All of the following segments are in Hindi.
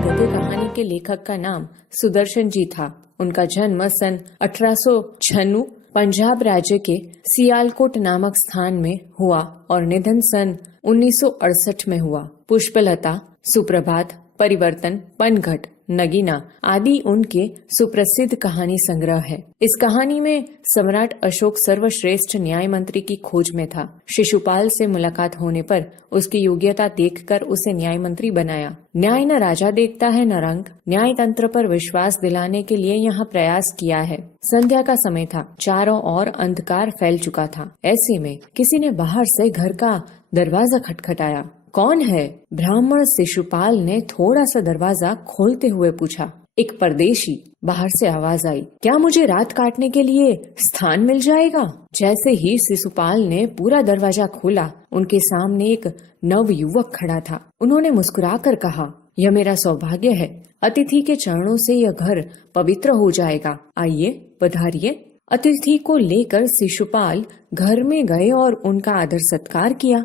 गद्य कहानी के लेखक का नाम सुदर्शन जी था। उनका जन्म सन 1896 पंजाब राज्य के सियालकोट नामक स्थान में हुआ और निधन सन 1968 में हुआ। पुष्पलता, सुप्रभात, परिवर्तन, पनघट, नगीना आदि उनके सुप्रसिद्ध कहानी संग्रह है। इस कहानी में सम्राट अशोक सर्वश्रेष्ठ न्याय मंत्री की खोज में था। शिशुपाल से मुलाकात होने पर उसकी योग्यता देखकर उसे न्याय मंत्री बनाया। न्याय न राजा देखता है न रंग, न्याय तंत्र पर विश्वास दिलाने के लिए यहाँ प्रयास किया है। संध्या का समय था, चारों ओर अंधकार फैल चुका था। ऐसे में किसी ने बाहर से घर का दरवाजा खटखटाया। कौन है? ब्राह्मण शिशुपाल ने थोड़ा सा दरवाजा खोलते हुए पूछा। एक परदेशी, बाहर से आवाज आई। क्या मुझे रात काटने के लिए स्थान मिल जाएगा? जैसे ही शिशुपाल ने पूरा दरवाजा खोला, उनके सामने एक नव युवक खड़ा था। उन्होंने मुस्कुराकर कहा, यह मेरा सौभाग्य है। अतिथि के चरणों से यह घर पवित्र हो जाएगा। आइए, पधारिए। अतिथि को लेकर शिशुपाल घर में गए और उनका आदर सत्कार किया।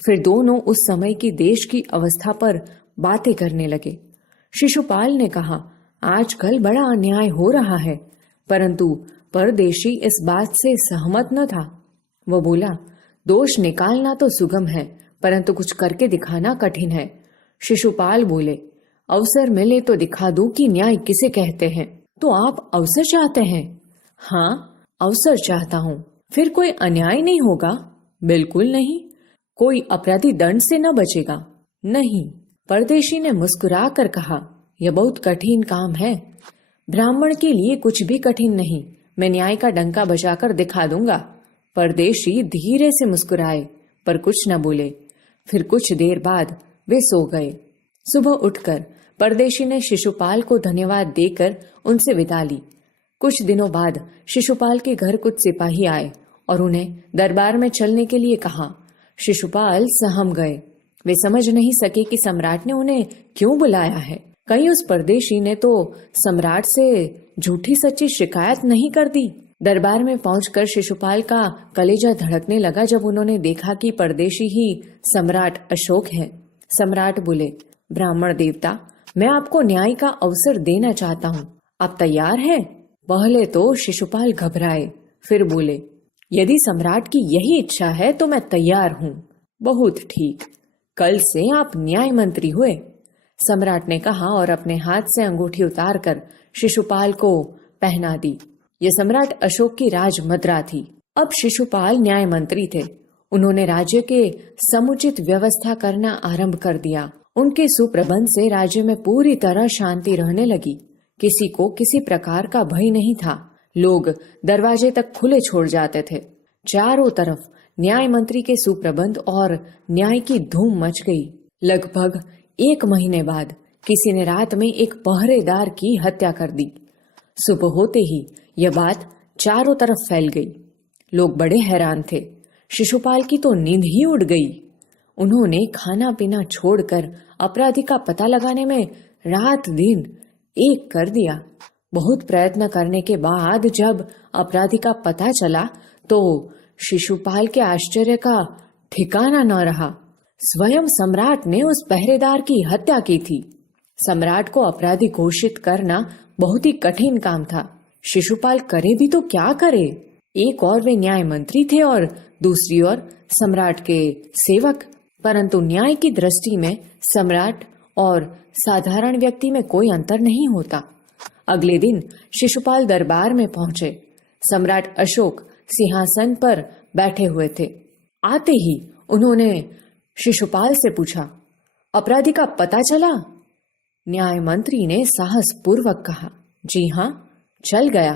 फिर दोनों उस समय की देश की अवस्था पर बातें करने लगे। शिशुपाल ने कहा, आजकल बड़ा अन्याय हो रहा है, परंतु परदेशी इस बात से सहमत न था। वो बोला, दोष निकालना तो सुगम है, परंतु कुछ करके दिखाना कठिन है। शिशुपाल बोले, अवसर मिले तो दिखा दूं कि न्याय किसे कहते हैं। तो आप अवसर चाहते हैं? हाँ, अवसर चाहता हूँ। फिर कोई अन्याय नहीं होगा? बिल्कुल नहीं। कोई अपराधी दंड से न बचेगा? नहीं। परदेशी ने मुस्कुरा कर कहा, यह बहुत कठिन काम है। ब्राह्मण के लिए कुछ भी कठिन नहीं। मैं न्याय का डंका बजाकर दिखा दूंगा। परदेशी धीरे से मुस्कुराए, पर कुछ न बोले। फिर कुछ देर बाद वे सो गए। सुबह उठकर परदेशी ने शिशुपाल को धन्यवाद देकर उनसे विदा ली। कुछ दिनों बाद शिशुपाल के घर कुछ सिपाही आए और उन्हें दरबार में चलने के लिए कहा। शिशुपाल सहम गए। वे समझ नहीं सके कि सम्राट ने उन्हें क्यों बुलाया है। कहीं उस परदेशी ने तो सम्राट से झूठी सच्ची शिकायत नहीं कर दी। दरबार में पहुंचकर शिशुपाल का कलेजा धड़कने लगा जब उन्होंने देखा कि परदेशी ही सम्राट अशोक है। सम्राट बोले, ब्राह्मण देवता, मैं आपको न्याय का अवसर देना चाहता हूँ। आप तैयार हैं? पहले तो शिशुपाल घबराए, फिर बोले, यदि सम्राट की यही इच्छा है तो मैं तैयार हूँ। बहुत ठीक, कल से आप न्याय मंत्री हुए, सम्राट ने कहा और अपने हाथ से अंगूठी उतारकर शिशुपाल को पहना दी। ये सम्राट अशोक की राज मुद्रा थी। अब शिशुपाल न्याय मंत्री थे। उन्होंने राज्य के समुचित व्यवस्था करना आरंभ कर दिया। उनके सुप्रबंध से राज्य में पूरी तरह शांति रहने लगी। किसी को किसी प्रकार का भय नहीं था। लोग दरवाजे तक खुले छोड़ जाते थे। चारों तरफ न्याय मंत्री के सुप्रबंध और न्याय की धूम मच गई। लगभग 1 महीने बाद किसी ने रात में एक पहरेदार की हत्या कर दी। सुबह होते ही यह बात चारों तरफ फैल गई। लोग बड़े हैरान थे। शिशुपाल की तो नींद ही उड़ गई। उन्होंने खाना पीना छोड़कर अपराधी का पता लगाने में रात दिन एक कर दिया। बहुत प्रयत्न करने के बाद जब अपराधी का पता चला तो शिशुपाल के आश्चर्य का ठिकाना न रहा। स्वयं सम्राट ने उस पहरेदार की हत्या की थी। सम्राट को अपराधी घोषित करना बहुत ही कठिन काम था। शिशुपाल करे भी तो क्या करे। एक और वे न्याय मंत्री थे और दूसरी ओर सम्राट के सेवक। परंतु न्याय की दृष्टि में सम्राट और साधारण व्यक्ति में कोई अंतर नहीं होता। अगले दिन शिशुपाल दरबार में पहुंचे। सम्राट अशोक सिंहासन पर बैठे हुए थे। आते ही उन्होंने शिशुपाल से पूछा, अपराधी का पता चला? न्याय मंत्री ने साहस पूर्वक कहा, जी हाँ, चल गया।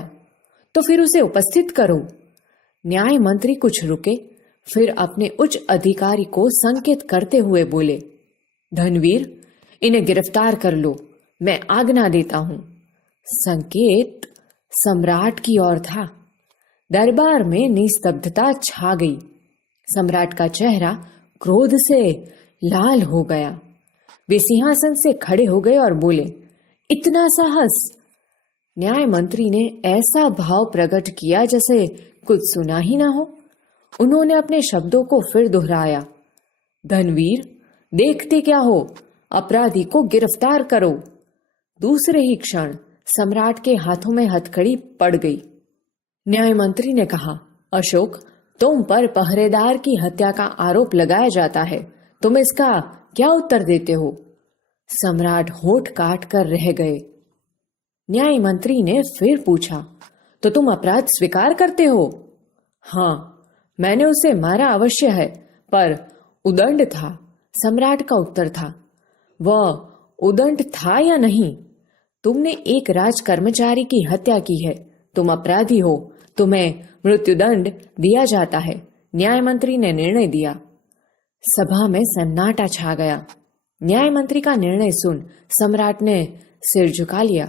तो फिर उसे उपस्थित करो। न्याय मंत्री कुछ रुके, फिर अपने उच्च अधिकारी को संकेत करते हुए बोले, धनवीर, इन्हें गिरफ्तार कर लो, मैं आज्ञा देता हूँ। संकेत सम्राट की ओर था। दरबार में निस्तब्धता छा गई। सम्राट का चेहरा क्रोध से लाल हो गया। वे सिंहासन से खड़े हो गए और बोले, इतना साहस? न्याय मंत्री ने ऐसा भाव प्रकट किया जैसे कुछ सुना ही ना हो। उन्होंने अपने शब्दों को फिर दोहराया, धनवीर, देखते क्या हो, अपराधी को गिरफ्तार करो। दूसरे ही क्षण सम्राट के हाथों में हथकड़ी पड़ गई। न्याय मंत्री ने कहा, अशोक, तुम पर पहरेदार की हत्या का आरोप लगाया जाता है, तुम इसका क्या उत्तर देते हो? सम्राट होठ काट कर रह गए। न्याय मंत्री ने फिर पूछा, तो तुम अपराध स्वीकार करते हो? हाँ, मैंने उसे मारा अवश्य है, पर उदंड था, सम्राट का उत्तर था। वह उदंड था या नहीं? तुमने एक राज कर्मचारी की हत्या की है, तुम अपराधी हो, तुम्हें मृत्युदंड दिया जाता है, न्याय मंत्री ने निर्णय दिया। सभा में सन्नाटा छा गया। न्याय मंत्री का निर्णय सुन सम्राट ने सिर झुका लिया।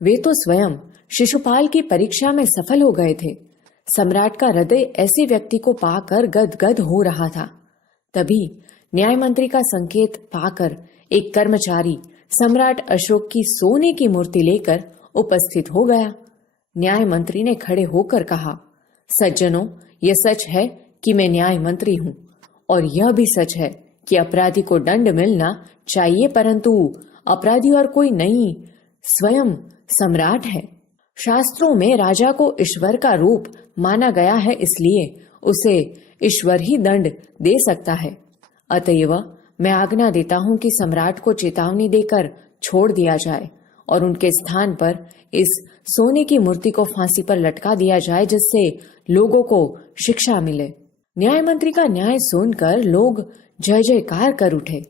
वे तो स्वयं शिशुपाल की परीक्षा में सफल हो गए थे। सम्राट का हृदय ऐसे व्यक्ति को पाकर गदगद हो रहा था। तभी न्याय मंत्री का संकेत पाकर एक कर्मचारी सम्राट अशोक की सोने की मूर्ति लेकर उपस्थित हो गया। न्याय मंत्री ने खड़े होकर कहा, सज्जनों, यह सच है कि मैं न्याय मंत्री हूं, और यह भी सच है कि अपराधी को दंड मिलना चाहिए, परंतु अपराधी और कोई नहीं, स्वयं सम्राट है। शास्त्रों में राजा को ईश्वर का रूप माना गया है, इसलिए उसे ईश्वर ही दंड दे सकता है। अतएव मैं आज्ञा देता हूं कि सम्राट को चेतावनी देकर छोड़ दिया जाए और उनके स्थान पर इस सोने की मूर्ति को फांसी पर लटका दिया जाए, जिससे लोगों को शिक्षा मिले। न्याय मंत्री का न्याय सुनकर लोग जय जयकार कर उठे।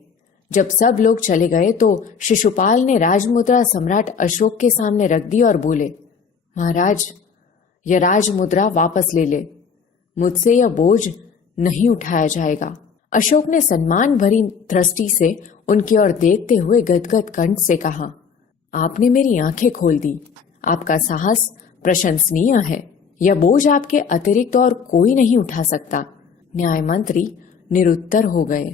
जब सब लोग चले गए तो शिशुपाल ने राजमुद्रा सम्राट अशोक के सामने रख दी और बोले, महाराज, यह राजमुद्रा वापस ले ले, मुझसे यह बोझ नहीं उठाया जाएगा। अशोक ने सम्मान भरी दृष्टि से उनकी ओर देखते हुए गदगद कंठ से कहा, आपने मेरी आंखें खोल दी, आपका साहस प्रशंसनीय है, यह बोझ आपके अतिरिक्त और कोई नहीं उठा सकता। न्याय मंत्री निरुत्तर हो गए।